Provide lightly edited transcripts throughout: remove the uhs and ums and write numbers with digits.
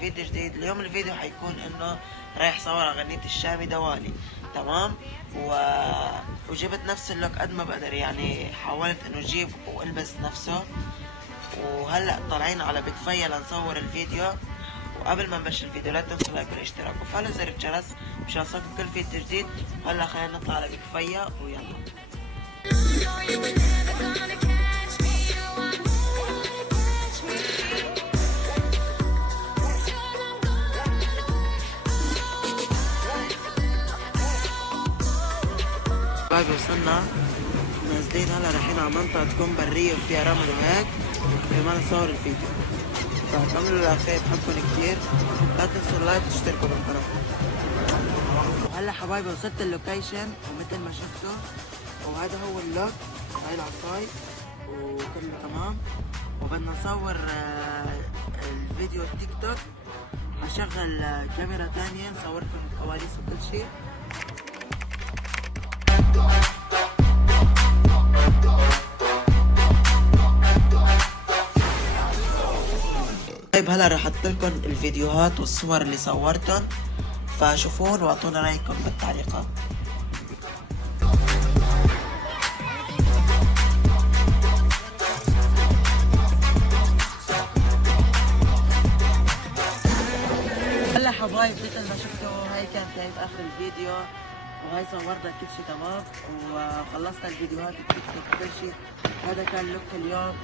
فيديو جديد. اليوم الفيديو حيكون انه رايح صور اغنية الشامي دوالي، تمام. وجبت نفس اللوك قد ما بقدر، يعني حاولت انه اجيب والبس نفسه. وهلا طالعين على بكفية لنصور الفيديو. وقبل ما نبلش الفيديو لا تنسوا لايك والاشتراك وفعلوا زر الجرس مشان يوصلكم كل فيديو جديد. هلا خلينا نطلع على بكفية ويلا. باقي وصلنا نازلين هلا، رايحين على منطقة تكون برية وفيها رمل وهيك كمان نصور الفيديو. فكملوا الأخير، بحبكم كتير، لا تنسوا اللايك وتشتركوا بالقناة. وهلا حبايبي وصلت اللوكيشن ومثل ما شفتوا، وهذا هو اللوك، هاي العصاي وكله تمام. وبدنا نصور الفيديو التيك توك. هشغل كاميرا تانية نصوركم الكواليس وكل شي. طيب هلا رح احط لكم الفيديوهات والصور اللي صورتهم، فشوفون واعطونا رايكم بالتعليقات. هلا حبايب مثل ما شفتوا هاي كانت نهاية اخر الفيديو، وهاي صورنا كل شي تمام، وخلصنا الفيديوهات التيك توك وكل شي. هذا كان لوك اليوم،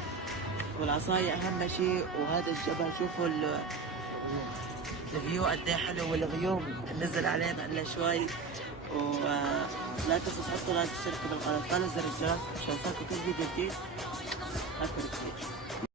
والعصاية أهم شيء. وهذا الجبل شوفوا الفيو قد ايه حلو، والغيوم نزل علينا إلا شوي. ولا تنسوا تحطوا لايك وتشتركوا بالقناة، وفعلوا زر الجرس عشان يوصلكوا كل فيديو جديد. حبكم كتير.